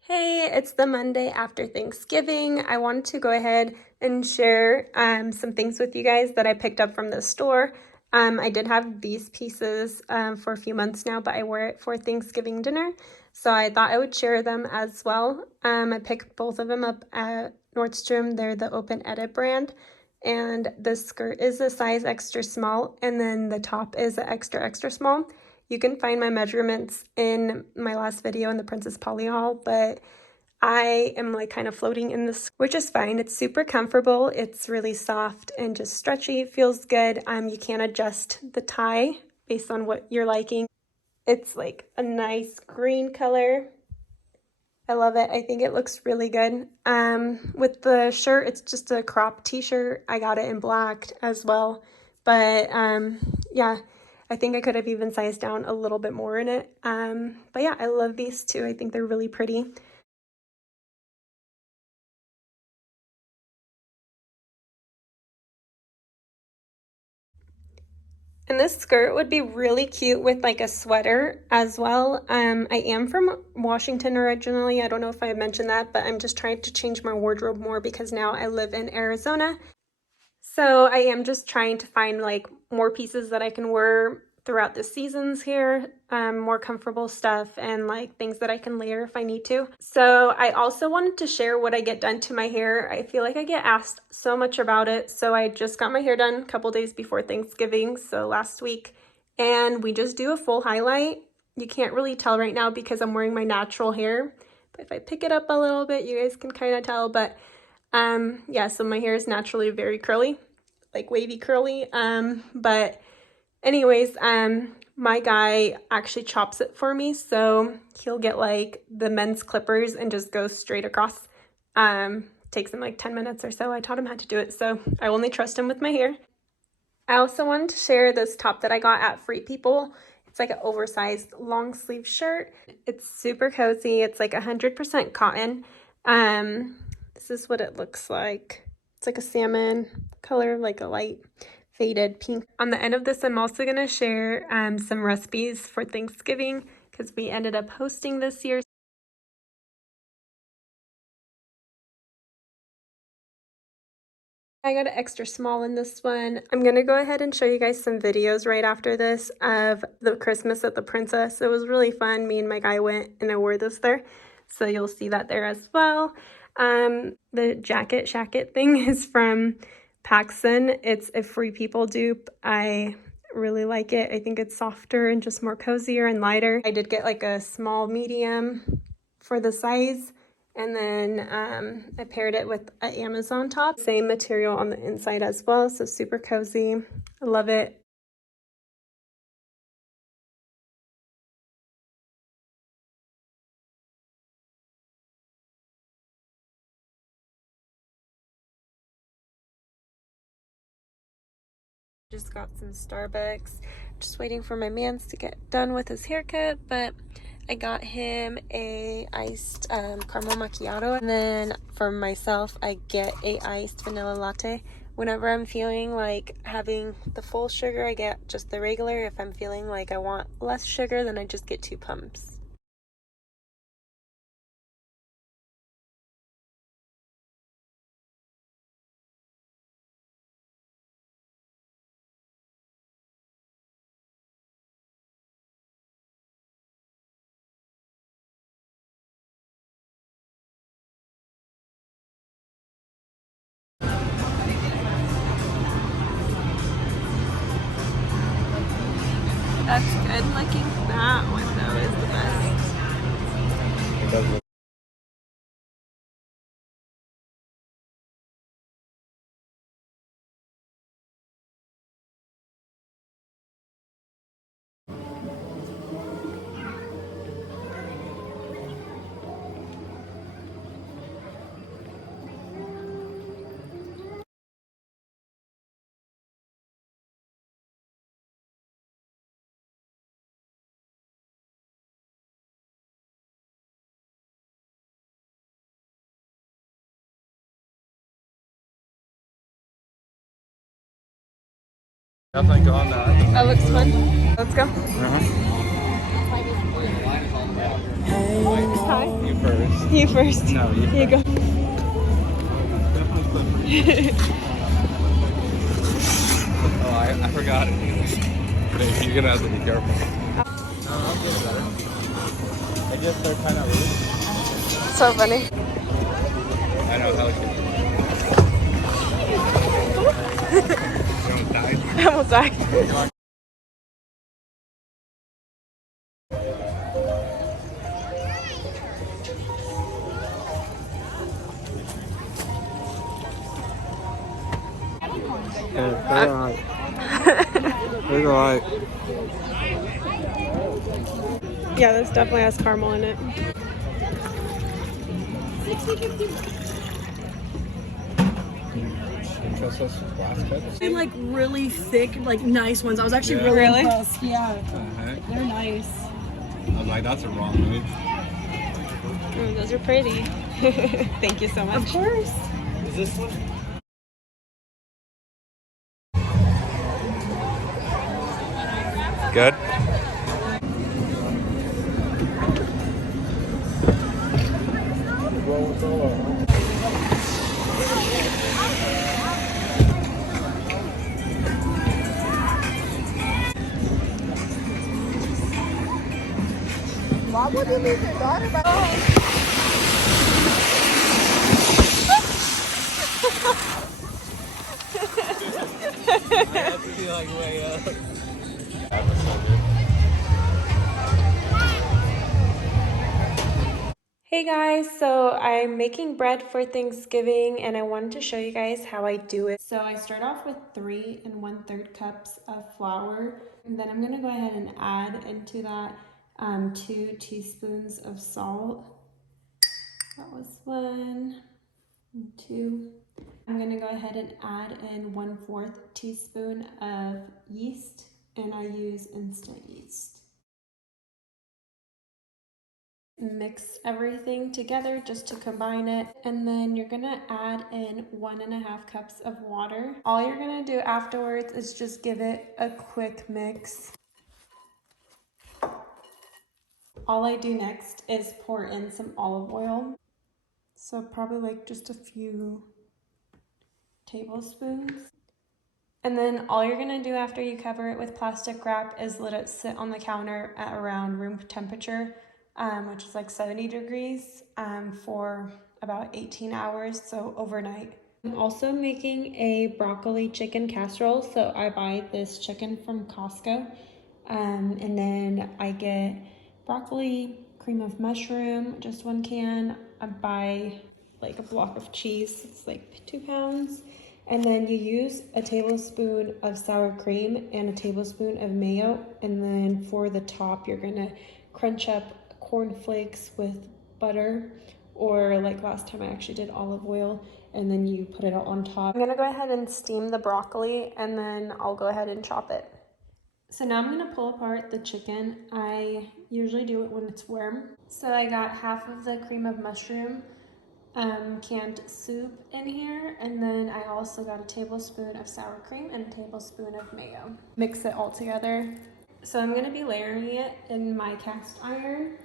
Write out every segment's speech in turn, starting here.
Hey, it's the Monday after Thanksgiving. I wanted to go ahead and share some things with you guys that I picked up from the store. I did have these pieces for a few months now, but I wore it for Thanksgiving dinner, so I thought I would share them as well. I picked both of them up at Nordstrom. They're the Open Edit brand, and the skirt is a size extra small, and then the top is a extra extra small. You can find my measurements in my last video in the Princess Polly haul, but I am like kind of floating in this, which is fine. It's super comfortable. It's really soft and just stretchy. It feels good. You can adjust the tie based on what you're liking. It's like a nice green color. I love it. I think it looks really good. With the shirt, it's just a crop t-shirt. I got it in black as well. But yeah, I think I could have even sized down a little bit more in it. But yeah, I love these two. I think they're really pretty. And this skirt would be really cute with like a sweater as well. I am from Washington originally. I don't know if I mentioned that, but I'm just trying to change my wardrobe more because now I live in Arizona. So I am just trying to find like more pieces that I can wear throughout the seasons here, more comfortable stuff and like things that I can layer if I need to. So I also wanted to share what I get done to my hair. I feel like I get asked so much about it. So I just got my hair done a couple days before Thanksgiving, so last week, and we just do a full highlight. You can't really tell right now because I'm wearing my natural hair, but if I pick it up a little bit, you guys can kind of tell. But yeah, so my hair is naturally very curly, like wavy curly. But anyways, my guy actually chops it for me, so he'll get like the men's clippers and just go straight across. Takes him like 10 minutes or so. I taught him how to do it, so I only trust him with my hair. I also wanted to share this top that I got at Free People. It's like an oversized long sleeve shirt. It's super cozy. It's like 100% cotton. This is what it looks like. It's like a salmon color, like a light faded pink. On the end of this, I'm also going to share some recipes for Thanksgiving because we ended up hosting this year. I got an extra small in this one. I'm going to go ahead and show you guys some videos right after this of the Christmas at the Princess. It was really fun. Me and my guy went and I wore this there. So you'll see that there as well. The jacket shacket thing is from pacsun. It's a Free People dupe. I really like it. I think it's softer and just more cozier and lighter. I did get like a small medium for the size. And then I paired it with an Amazon top. Same material on the inside as well, so super cozy. I love it. Just got some Starbucks. Just waiting for my man's to get done with his haircut, but I got him a iced caramel macchiato, and then for myself I get a iced vanilla latte. Whenever I'm feeling like having the full sugar, I get just the regular. If I'm feeling like I want less sugar, then I just get 2 pumps. That's good looking. That window is the best. Definitely go on that. That looks fun. Let's go. Hi. You first. You first. No, you Here you go. Oh, I forgot it. But you're gonna have to be careful. No, I'll get it better. I just they're kind of loose. So funny. I know how you almost died. I almost died. There's a lot. Yeah, this definitely has caramel in it. Trust us with glass cups? They like really thick, like nice ones. I was actually really impressed. Yeah, Heck? they're nice. I was like, that's a wrong move. Oh, those are pretty. Thank you so much. Of course. Is this one? Good. Mom, would you leave your daughter back? I have to be like way up. That was so good. Hey guys, so I'm making bread for Thanksgiving and I wanted to show you guys how I do it. So I start off with 3 1/3 cups of flour, and then I'm gonna go ahead and add into that 2 teaspoons of salt. That was 1 and 2. I'm gonna go ahead and add in 1/4 teaspoon of yeast, and I use instant yeast. Mix everything together just to combine it, and then you're gonna add in 1.5 cups of water. All you're gonna do afterwards is just give it a quick mix. All I do next is pour in some olive oil, so probably like just a few tablespoons. And then all you're gonna do after you cover it with plastic wrap is let it sit on the counter at around room temperature, which is like 70 degrees, for about 18 hours, so overnight. I'm also making a broccoli chicken casserole, so I buy this chicken from Costco, and then I get broccoli, cream of mushroom, just 1 can. I buy like a block of cheese, it's like 2 pounds. And then you use a tablespoon of sour cream and a tablespoon of mayo. And then for the top, you're gonna crunch up cornflakes with butter, or like last time I actually did olive oil, and then you put it on top. I'm gonna go ahead and steam the broccoli, and then I'll go ahead and chop it. So now I'm gonna pull apart the chicken. I usually do it when it's warm. So I got half of the cream of mushroom, canned soup in here, and then I also got a tablespoon of sour cream and a tablespoon of mayo. Mix it all together. So I'm gonna be layering it in my cast iron.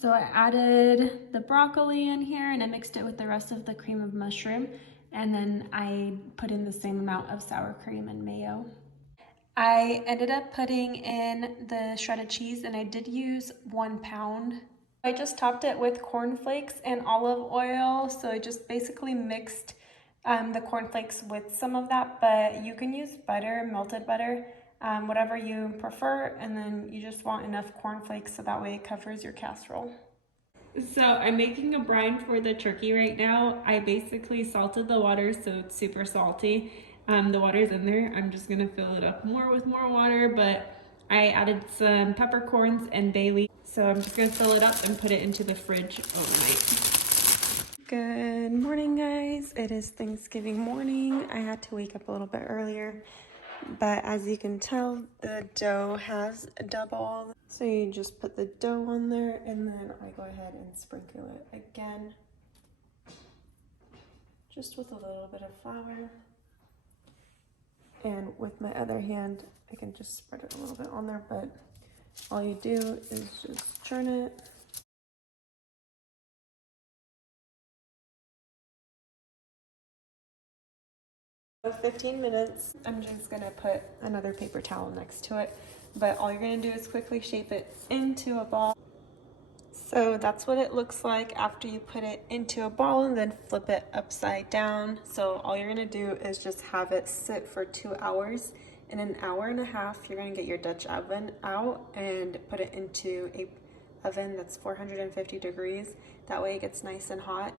So I added the broccoli in here and I mixed it with the rest of the cream of mushroom, and then I put in the same amount of sour cream and mayo. I ended up putting in the shredded cheese, and I did use 1 pound. I just topped it with cornflakes and olive oil, so I just basically mixed the cornflakes with some of that, but you can use butter, melted butter, whatever you prefer, and then you just want enough cornflakes so that way it covers your casserole. So I'm making a brine for the turkey right now. I basically salted the water so it's super salty. The water's in there. I'm just gonna fill it up more with more water, but I added some peppercorns and bay leaf. So I'm just gonna fill it up and put it into the fridge overnight. Good morning, guys. It is Thanksgiving morning. I had to wake up a little bit earlier But as you can tell, the dough has doubled. So you just put the dough on there, and then I go ahead and sprinkle it again, just with a little bit of flour. And with my other hand, I can just spread it a little bit on there, but all you do is just churn it. 15 minutes. I'm just gonna put another paper towel next to it, but all you're gonna do is quickly shape it into a ball. So that's what it looks like after you put it into a ball and then flip it upside down. So all you're gonna do is just have it sit for 2 hours. In an hour and a half, you're gonna get your Dutch oven out and put it into a oven that's 450 degrees. That way it gets nice and hot.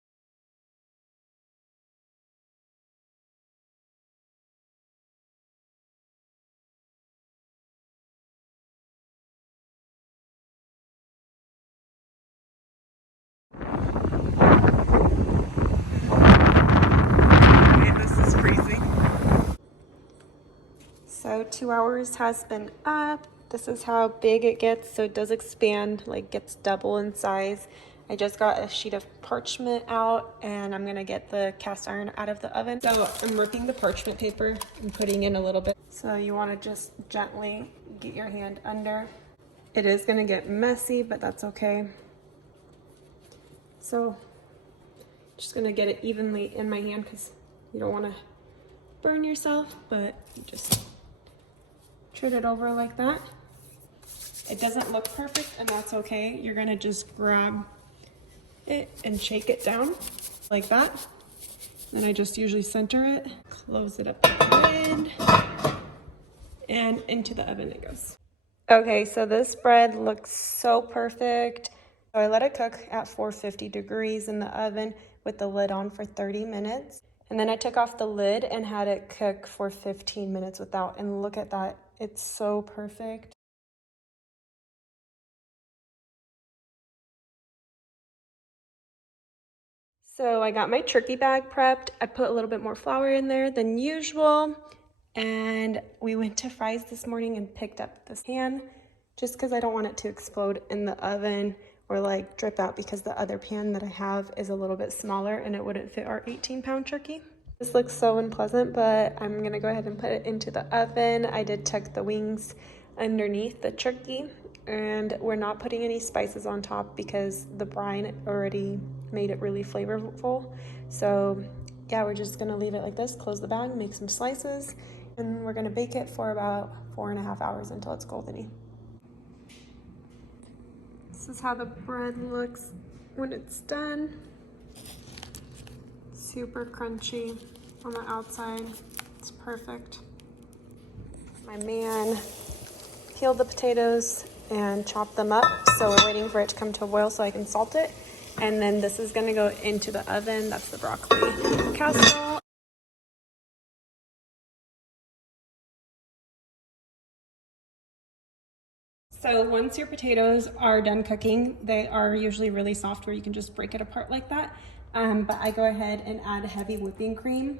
This is crazy. So 2 hours has been up. This is how big it gets. So it does expand, like gets double in size. I just got a sheet of parchment out and I'm gonna get the cast iron out of the oven. So I'm ripping the parchment paper and putting in a little bit. So you wanna just gently get your hand under. It is gonna get messy, but that's okay. So just gonna get it evenly in my hand because you don't wanna burn yourself, but you just turn it over like that. It doesn't look perfect, and that's okay. You're gonna just grab it and shake it down like that. Then I just usually center it, close it up with the lid, and into the oven it goes. Okay, so this bread looks so perfect. So I let it cook at 450 degrees in the oven with the lid on for 30 minutes. And then I took off the lid and had it cook for 15 minutes without, and look at that. It's so perfect. So I got my turkey bag prepped. I put a little bit more flour in there than usual. And we went to Fry's this morning and picked up this pan just because I don't want it to explode in the oven or like drip out, because the other pan that I have is a little bit smaller and it wouldn't fit our 18-pound turkey. This looks so unpleasant, but I'm gonna go ahead and put it into the oven. I did tuck the wings underneath the turkey, and we're not putting any spices on top because the brine already made it really flavorful. So yeah, we're just gonna leave it like this, close the bag, make some slices, and we're gonna bake it for about 4.5 hours until it's goldeny. This is how the bread looks when it's done. Super crunchy on the outside. It's perfect. My man peeled the potatoes and chopped them up, so we're waiting for it to come to a boil so I can salt it. And then this is gonna go into the oven. That's the broccoli casserole. So once your potatoes are done cooking, they are usually really soft where you can just break it apart like that. But I go ahead and add heavy whipping cream.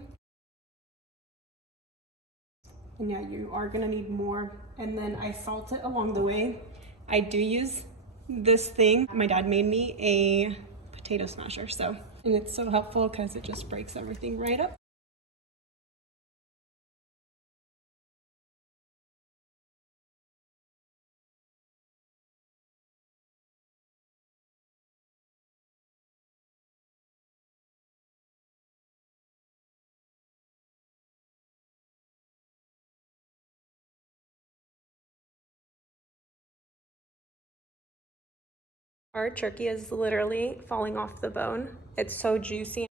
And yeah, you are gonna need more. And then I salt it along the way. I do use this thing. My dad made me a potato smasher, and it's so helpful because it just breaks everything right up. Our turkey is literally falling off the bone. It's so juicy.